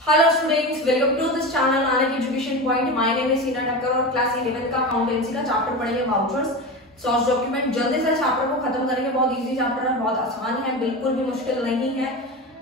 Hello students, welcome to this channel Nanak education point. My name is Seena Takkar और class 11 का accountancy का chapter पढ़ेंगे vouchers source document. जल्दी से चैप्टर को खत्म करेंगे। बहुत इजी चैप्टर है, बहुत आसान है, बिल्कुल भी मुश्किल नहीं है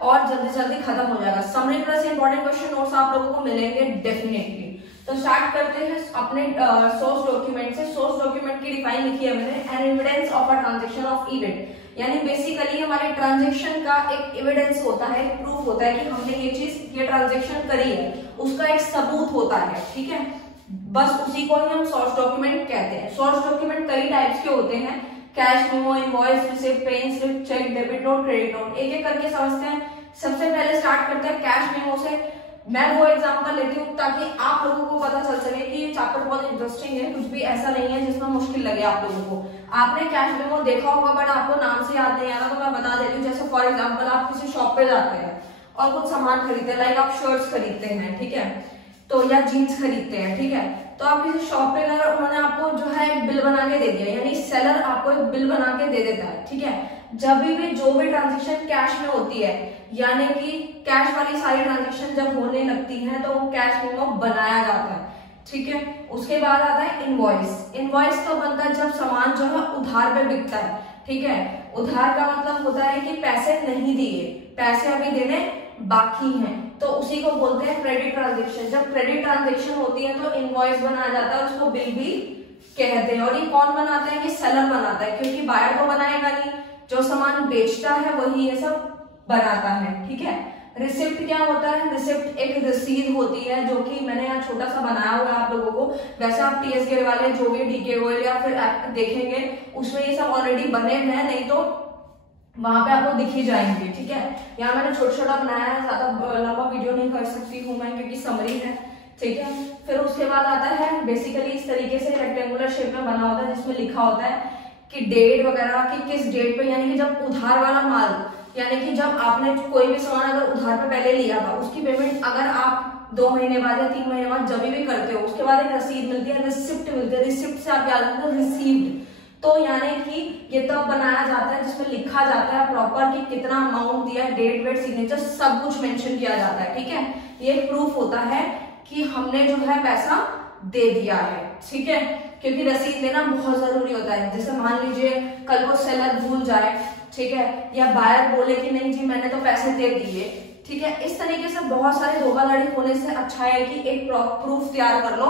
और जल्दी जल्दी खत्म हो जाएगा। Summary plus important question notes आप लोगों को मिलेंगे डेफिनेटली। तो स्टार्ट करते हैं अपने सोर्स डॉक्यूमेंट से। सोर्स डॉक्यूमेंट की डिफाइन लिखी है मैंने, an evidence of a transaction of event, यानी बेसिकली हमारे ट्रांजैक्शन का एक एविडेंस होता है, एक प्रूफ होता है कि हमने ये ट्रांजैक्शन करी है, उसका एक सबूत होता है। ठीक है, बस उसी को ही हम सोर्स डॉक्यूमेंट कहते हैं। सोर्स डॉक्यूमेंट कई टाइप्स के होते हैं, cash memo, invoice, receipt, pay slip, cheque, debit note, credit note. एक एक करके समझते हैं। सबसे पहले स्टार्ट करते हैं कैश मेमो से। मैं वो एग्जांपल लेती हूँ ताकि आप लोगों को पता चल सके कि ये चैप्टर बहुत इंटरेस्टिंग है, कुछ भी ऐसा नहीं है जिसमें मुश्किल लगे आप लोगों को। आपने कैश मेमो देखा होगा बट आपको नाम से याद नहीं आ रहा, तो मैं बता देती हूँ। जैसे फॉर एग्जांपल आप किसी शॉप पे जाते हैं और कुछ सामान खरीदते हैं, लाइक आप शर्ट्स खरीदते हैं, ठीक है, तो या जीन्स खरीदते हैं, ठीक है, तो आप किसी शॉप पे गए, उन्होंने आपको जो है एक बिल बना के दे दिया, यानी सेलर आपको एक बिल बना के दे देता है। ठीक है, जब भी जो भी ट्रांजेक्शन कैश में होती है, यानी कि कैश वाली सारी ट्रांजेक्शन जब होने लगती है तो वो कैश मेमो बनाया जाता है। ठीक है, उसके बाद आता है इनवॉइस। इनवॉइस तो बनता है जब सामान जो है उधार पे बिकता है। ठीक है, उधार का मतलब होता है कि पैसे नहीं दिए, पैसे अभी देने बाकी हैं, तो उसी को बोलते हैं क्रेडिट ट्रांजेक्शन। जब क्रेडिट ट्रांजेक्शन होती है तो इनवॉइस बनाया जाता है, उसको बिल भी कहते हैं। और ये कौन बनाता है? ये सेलर बनाता है, क्योंकि बायर तो बनाएगा नहीं, जो सामान बेचता है वही ये सब बनाता है। ठीक है, रिसिप्ट क्या होता है? रिसिप्ट एक रसीद होती है, जो कि मैंने यहाँ छोटा सा बनाया हुआ है आप लोगों को। वैसे आप टीएस के वाले जो भी डीके गोयल या फिर देखेंगे उसमें ये सब ऑलरेडी बने हुए हैं, नहीं तो वहां पे आपको दिख ही जाएंगे। ठीक है, यहाँ मैंने छोटा छोटा बनाया है, ज्यादा लंबा वीडियो नहीं कर सकती हूँ मैं क्योंकि समरी है। ठीक है, फिर उसके बाद आता है बेसिकली इस तरीके से रेक्टेंगुलर शेप में बना होता है, जिसमें लिखा होता है कि डेट वगैरह कि किस डेट पे, यानी कि जब उधार वाला माल, यानी कि जब आपने कोई भी सामान अगर उधार पे पहले लिया था, उसकी पेमेंट अगर आप 2 महीने बाद या 3 महीने बाद जब भी करते हो, उसके बाद एक रसीद मिलती है, रिसिप्ट मिलती है। रिसिप्ट से आप याद रखते हो रिसीव्ड, तो यानी कि ये तब बनाया जाता है जिसमें लिखा जाता है प्रॉपर कि कितना अमाउंट दिया, डेट वेट सिग्नेचर सब कुछ मेंशन किया जाता है। ठीक है, ये प्रूफ होता है कि हमने जो है पैसा दे दिया है। ठीक है, क्योंकि रसीद देना बहुत जरूरी होता है। जैसे मान लीजिए कल को सेलर भूल जाए, ठीक है, या बायर बोले कि नहीं जी मैंने तो पैसे दे दिए। ठीक है, इस तरीके से बहुत सारे धोखाधड़ी होने से अच्छा है कि एक प्रूफ तैयार कर लो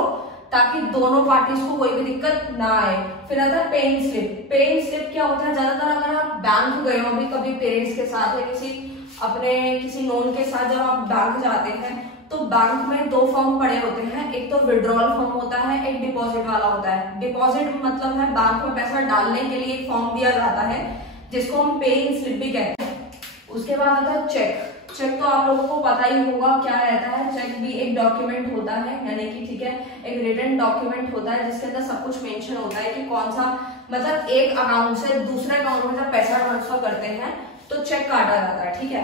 ताकि दोनों पार्टीज को कोई भी दिक्कत ना आए। फिर आता है पेइंग स्लिप। पेइंग स्लिप क्या होता है? ज्यादातर अगर आप बैंक गए हो अभी कभी पेरेंट्स के साथ या किसी नोन के साथ, जब आप बैंक जाते हैं तो बैंक में 2 फॉर्म पड़े होते हैं, एक तो विड्रॉल फॉर्म होता है, एक डिपॉजिट वाला होता है। डिपॉजिट मतलब है बैंक में पैसा डालने के लिए एक फॉर्म दिया जाता है जिसको हम पेइंग स्लिप भी कहते हैं। उसके बाद आता है चेक। चेक तो आप लोगों को पता ही होगा क्या रहता है। चेक भी एक डॉक्यूमेंट होता है, यानी कि ठीक है एक रिटन डॉक्यूमेंट होता है जिसके अंदर सब कुछ मेंशन होता है कि कौन सा, मतलब एक अकाउंट से दूसरे अकाउंट में जब पैसा ट्रांसफर करते हैं तो चेक काटा जाता है। ठीक है,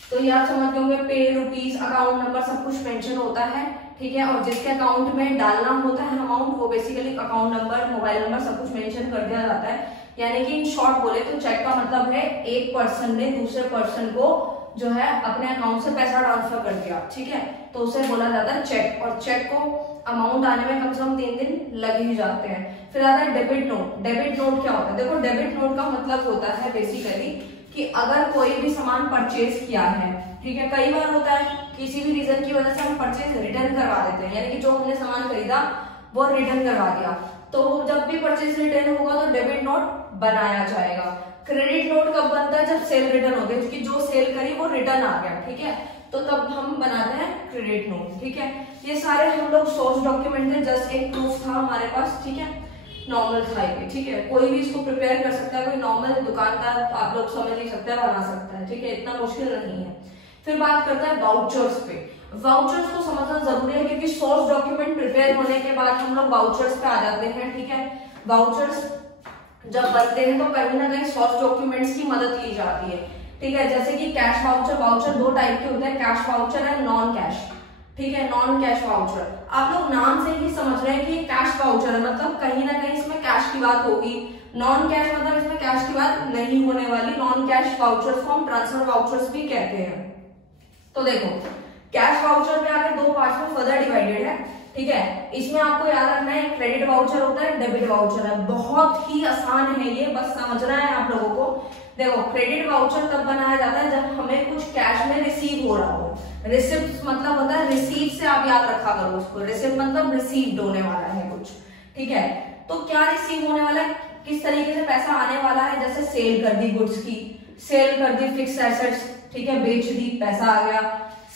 तो ये आप समझ होंगे, पे, रुपीस, अकाउंट नंबर सब कुछ मेंशन होता है। ठीक है, और जिसके अकाउंट में डालना होता है अमाउंट, वो basically account number, mobile number सब कुछ मेंशन कर दिया जाता है। यानी कि इन शॉर्ट बोले तो चेक का मतलब है एक पर्सन ने दूसरे पर्सन को जो है अपने अकाउंट से पैसा ट्रांसफर कर दिया। ठीक है, तो उसे बोला जाता है चेक, और चेक को अमाउंट आने में कम से कम 3 दिन लग ही जाते हैं। फिर आता है डेबिट नोट। डेबिट नोट क्या होता है? देखो, डेबिट नोट का मतलब होता है बेसिकली कि अगर कोई भी सामान परचेज किया है, ठीक है, कई बार होता है किसी भी रीजन की वजह से हम परचेज रिटर्न करवा देते हैं, यानी कि जो हमने सामान खरीदा वो रिटर्न करवा दिया, तो जब भी परचेज रिटर्न होगा तो डेबिट नोट बनाया जाएगा। क्रेडिट नोट कब बनता है? जब सेल रिटर्न होती है, क्योंकि जो सेल करी वो रिटर्न आ गया, ठीक है, तो तब हम बनाते हैं क्रेडिट नोट। ठीक है, ये सारे हम लोग सोर्स डॉक्यूमेंट थे, जस्ट एक प्रूफ था हमारे पास। ठीक है, नॉर्मल था ये। ठीक है, कोई भी इसको प्रिपेयर कर सकता है, कोई नॉर्मल दुकानदार तो आप लोग समझ ही सकते हैं, बना सकता है। ठीक है, इतना मुश्किल नहीं है। फिर बात करता है वाउचर्स पे। वाउचर्स को समझना जरूरी है क्योंकि सोर्स डॉक्यूमेंट प्रिपेयर होने के बाद हम लोग वाउचर्स पे आ जाते हैं। ठीक है, वाउचर्स जब बनते हैं तो कहीं ना कहीं सोर्स डॉक्यूमेंट्स की मदद ली जाती है। ठीक है, जैसे कि कैश वाउचर। वाउचर 2 टाइप के होते हैं, cash voucher and non cash. ठीक है, नॉन कैश वाउचर आप लोग नाम से ही समझ रहे हैं कि कैश वाउचर है, मतलब कहीं ना कहीं इसमें कैश की बात होगी। नॉन कैश मतलब इसमें कैश की बात नहीं होने वाली। नॉन कैश वाउचर्स को हम ट्रांसफर वाउचर्स भी कहते हैं। तो देखो, कैश वाउचर में आकर दो पार्ट्स में फर्दर डिवाइडेड है, ठीक है। इसमें आपको याद रखना है क्रेडिट वाउचर होता है, डेबिट वाउचर है। बहुत ही आसान है ये, बस समझना है आप लोगों को। देखो क्रेडिट वाउचर तब बनाया जाता है जब हमें कुछ कैश में रिसीव हो रहा हो। रिसिप्ट मतलब होता है रिसीव से, आप याद रखा करो उसको। रिसिप्ट मतलब रिसीव्ड होने वाला है कुछ, ठीक है। तो क्या रिसीव होने वाला है, किस तरीके से पैसा आने वाला है, जैसे सेल कर दी गुड्स की, सेल कर दी फिक्स एसेट्स, ठीक है, बेच दी पैसा आ गया।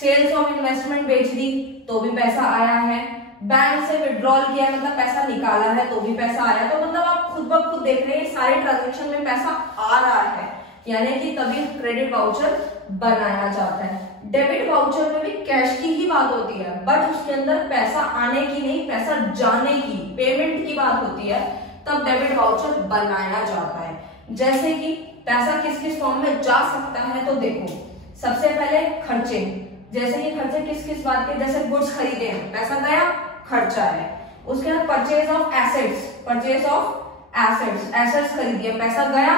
सेल्स ऑफ इन्वेस्टमेंट बेच दी तो भी पैसा आया है। बैंक से विड्रॉल किया मतलब पैसा निकाला है तो भी पैसा आया। तो मतलब आप खुद ब खुद देख रहे हैं सारे ट्रांजेक्शन में पैसा आ रहा है, यानी कि तभी क्रेडिट वाउचर बनाया जाता है। डेबिट वाउचर में भी कैश की ही बात होती है, बट उसके अंदर पैसा आने की नहीं, पैसा जाने की, पेमेंट की बात होती है, तब डेबिट वाउचर बनाया जाता है। जैसे कि पैसा किस किस फॉर्म में जा सकता है, तो देखो सबसे पहले खर्चे, जैसे कि खर्चे किस किस बात के, जैसे गुड्स खरीदे हैं, पैसा गया, खर्चा है। उसके बाद purchase of assets, purchase of assets, assets खरीदिए, पैसा गया,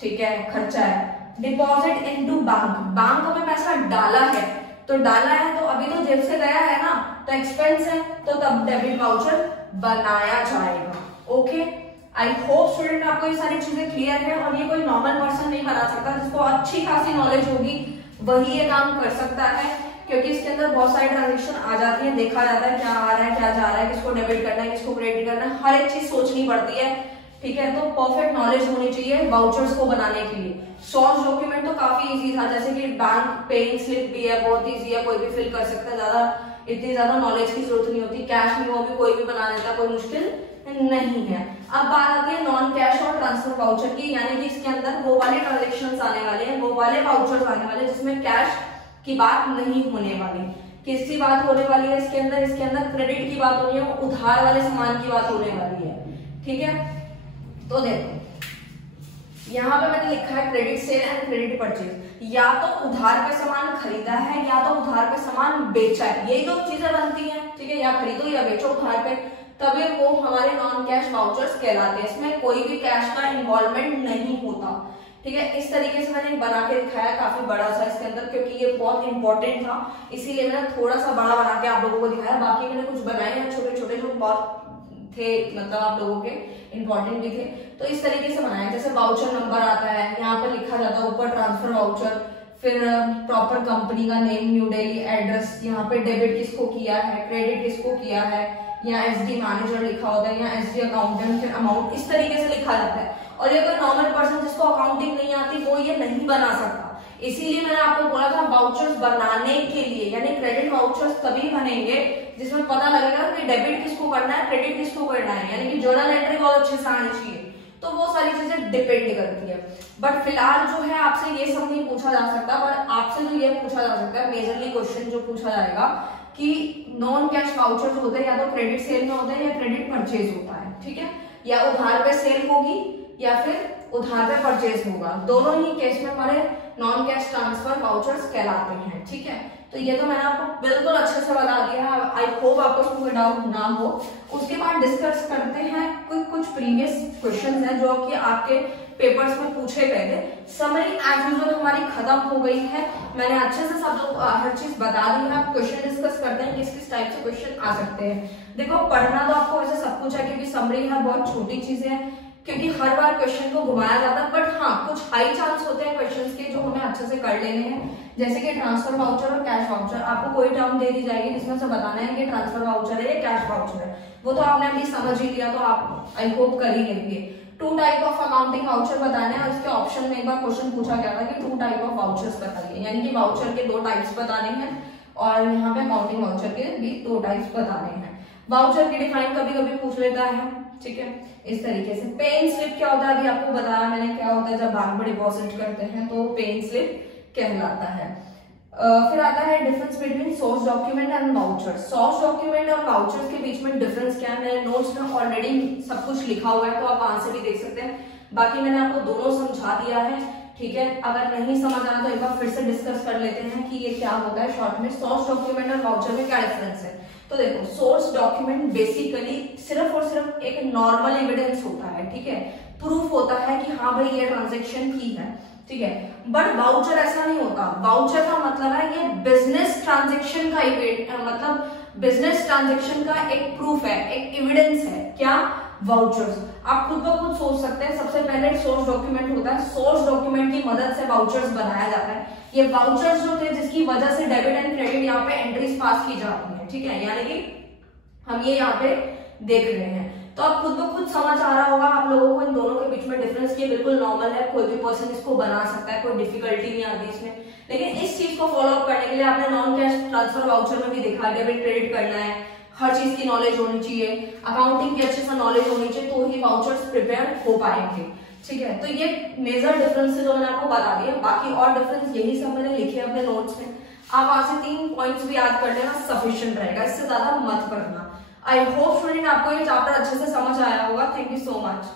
ठीक है, खर्चा है। डिपॉजिट इनटू बैंक, बैंक में पैसा डाला है, तो डाला है तो अभी तो जेब से गया है ना, तो एक्सपेंस है, तो तब डेबिट वाउचर बनाया जाएगा। ओके, आई होप स्टूडेंट आपको ये सारी चीजें क्लियर है। और ये कोई नॉर्मल पर्सन नहीं बना सकता, जिसको अच्छी खासी नॉलेज होगी वही ये काम कर सकता है, क्योंकि इसके अंदर बहुत सारी ट्रांजेक्शन आ जाती है, देखा जाता है क्या आ रहा है क्या जा रहा है, किसको डेबिट करना है किसको क्रेडिट करना है, हर एक चीज सोचनी पड़ती है, ठीक है। तो परफेक्ट नॉलेज होनी चाहिए वाउचर्स को बनाने के लिए। सोर्स डॉक्यूमेंट तो काफी इजी था, जैसे कि बैंक पेइंग स्लिप भी है, बहुत इजी है, कोई भी फिल कर सकता है, ज्यादा इतनी ज्यादा नॉलेज की जरूरत नहीं होती। कैश में वो भी कोई भी बना देता, कोई मुश्किल नहीं है। अब बात आती है नॉन कैश और ट्रांसफर वाउचर की, यानी कि इसके अंदर वो वाले ट्रांजेक्शंस आने वाले हैं, वो वाले वाउचर्स आने वाले जिसमें कैश की बात नहीं होने वाली। किसकी बात होने वाली है इसके अंदर, इसके अंदर क्रेडिट की बात होनी है, उधार वाले सामान की बात होने वाली है, ठीक है। तो देखो यहाँ पे मैंने लिखा है credit sale and credit purchase, या तो उधार पे सामान खरीदा है या तो उधार पे सामान बेचा है, यही दो चीजें बनती हैं, ठीक है। या खरीदो या बेचो उधार पे, तभी वो हमारे नॉन कैश वाउचर्स कहलाते हैं। इसमें कोई भी कैश का इन्वॉल्वमेंट नहीं होता, ठीक है। इस तरीके से मैंने बना के दिखाया, काफी बड़ा सा इसके अंदर, क्योंकि ये बहुत इंपॉर्टेंट था, इसीलिए मैंने थोड़ा सा बड़ा बना के आप लोगों को दिखाया। बाकी मैंने कुछ बनाए हैं छोटे छोटे जो बहुत थे, मतलब आप लोगों के इंपॉर्टेंट भी थे, तो इस तरीके से बनाया। जैसे वाउचर नंबर आता है, यहाँ पर लिखा जाता है ऊपर ट्रांसफर वाउचर, फिर प्रॉपर कंपनी का नेम, न्यू दिल्ली एड्रेस, यहाँ पे डेबिट किसको किया है, क्रेडिट किसको किया है, यहाँ एसडी मैनेजर लिखा होता है, यहाँ एसडी अकाउंटेंट, फिर अमाउंट, इस तरीके से लिखा जाता है। और ये कोई नॉर्मल पर्सन जिसको अकाउंटिंग नहीं आती वो ये नहीं बना सकता। इसीलिए मैंने आपको बोला था वाउचर्स बनाने के लिए, यानी क्रेडिट वाउचर्स तभी बनेंगे जिसमें पता लगेगा कि डेबिट किसको करना है, क्रेडिट किसको करना है, यानी कि जर्नल एंट्री बहुत अच्छे से आनी चाहिए। तो वो सारी चीजें डिपेंड करती है। बट फिलहाल जो है आपसे ये सब नहीं पूछा जा सकता, पर आपसे तो ये पूछा जा सकता है, मेजरली क्वेश्चन जो पूछा जाएगा कि नॉन कैश वाउचर जो होते हैं या तो क्रेडिट सेल में होते हैं या क्रेडिट परचेज होता है, ठीक है। या उधार पे सेल होगी या फिर उधार पे परचेज होगा, दोनों ही केस में हमारे नॉन कैश ट्रांसफर वाउचर्स कहलाते हैं, ठीक है। तो ये तो मैंने आपको बिल्कुल अच्छे से बता दिया है, आई होप आपको इसमें कोई डाउट ना हो। उसके बाद डिस्कस करते हैं कुछ प्रीवियस क्वेश्चंस हैं जो कि आपके पेपर्स में पूछे गए थे। समरी एज यूजुअल हमारी खत्म हो गई है, मैंने अच्छे से सब लोग हर चीज बता दी है। आप क्वेश्चन डिस्कस करते हैं किस किस टाइप से क्वेश्चन आ सकते हैं। देखो पढ़ना तो आपको वैसे सब कुछ है, क्योंकि समरी है बहुत छोटी चीजें हैं, क्योंकि हर बार क्वेश्चन को घुमाया जाता है, बट हाँ कुछ हाई चांस होते हैं क्वेश्चंस के जो हमें अच्छे से कर लेने हैं। जैसे कि ट्रांसफर वाउचर और कैश वाउचर, आपको कोई टर्म दे दी जाएगी जिसमें से बताना है कि ट्रांसफर वाउचर है या कैश वाउचर है, वो तो आपने अभी समझ ही लिया, तो आप आई होप कर ही लेंगे। 2 टाइप ऑफ अकाउंटिंग वाउचर बताने हैं, और इसके ऑप्शन में एक बार क्वेश्चन पूछा गया था कि 2 टाइप ऑफ वाउचर्स बताइए, यानी कि वाउचर के 2 टाइप्स बताने हैं, और यहाँ पे अकाउंटिंग वाउचर के भी 2 टाइप्स बताने हैं। वाउचर की डिफाइन कभी कभी पूछ लेता है, ठीक है, इस तरीके से। पेइंग स्लिप क्या होता है, अभी आपको बताया मैंने क्या होता है, जब बैंक में डिपॉजिट करते हैं तो पेइंग स्लिप कहलाता है। फिर आता है difference between source document and voucher. Source document और वाउचर्स के बीच में डिफरेंस क्या है, मैंने नोट्स में ऑलरेडी सब कुछ लिखा हुआ है, तो आप वहां से भी देख सकते हैं। बाकी मैंने आपको दोनों समझा दिया है, ठीक है। अगर नहीं समझ आना तो एक बार फिर से डिस्कस कर लेते हैं कि ये क्या होता है शॉर्ट में, सोर्स डॉक्यूमेंट और वाउचर में क्या डिफरेंस है। तो देखो सोर्स डॉक्यूमेंट बेसिकली सिर्फ और सिर्फ एक नॉर्मल एविडेंस होता है, ठीक है, प्रूफ होता है कि हाँ भाई ये ट्रांजेक्शन की है, ठीक है। बट वाउचर ऐसा नहीं होता, वाउचर का मतलब है ये बिजनेस ट्रांजेक्शन का मतलब बिजनेस ट्रांजेक्शन का एक प्रूफ है, एक एविडेंस है। क्या? वाउचर्स। आप खुद ब खुद सोच सकते हैं, सबसे पहले सोर्स डॉक्यूमेंट होता है, सोर्स डॉक्यूमेंट की मदद से वाउचर्स बनाया जाता है। ये वाउचर्स जो थे जिसकी वजह से डेबिट एंड क्रेडिट यहाँ पे एंट्रीज पास की जाती है, ठीक है, यानी कि हम ये यहाँ पे देख रहे हैं। तो आप खुद ब खुद समझ आ रहा होगा आप लोगों को इन दोनों के बीच में डिफरेंस, ये बिल्कुल नॉर्मल है, कोई भी पर्सन इसको बना सकता है, कोई डिफिकल्टी नहीं आती इसमें। लेकिन इस चीज को फॉलो अप करने के लिए आपने नॉन कैश ट्रांसफर वाउचर में भी देखा, डेबिट क्रेडिट करना है, हर चीज की नॉलेज होनी चाहिए, अकाउंटिंग की अच्छे से नॉलेज होनी चाहिए, तो ही वाउचर्स प्रिपेयर हो पाएंगे, ठीक है। तो ये मेजर डिफरेंस जो मैंने आपको बता दिया, बाकी और डिफरेंस यही सब मैंने लिखे अपने नोट्स में। आप वहां से 3 पॉइंट्स भी याद कर लेना, सफिशिएंट रहेगा, इससे ज्यादा मत करना। आई होप स्टूडेंट आपको ये चैप्टर अच्छे से समझ आया होगा। Thank you so much.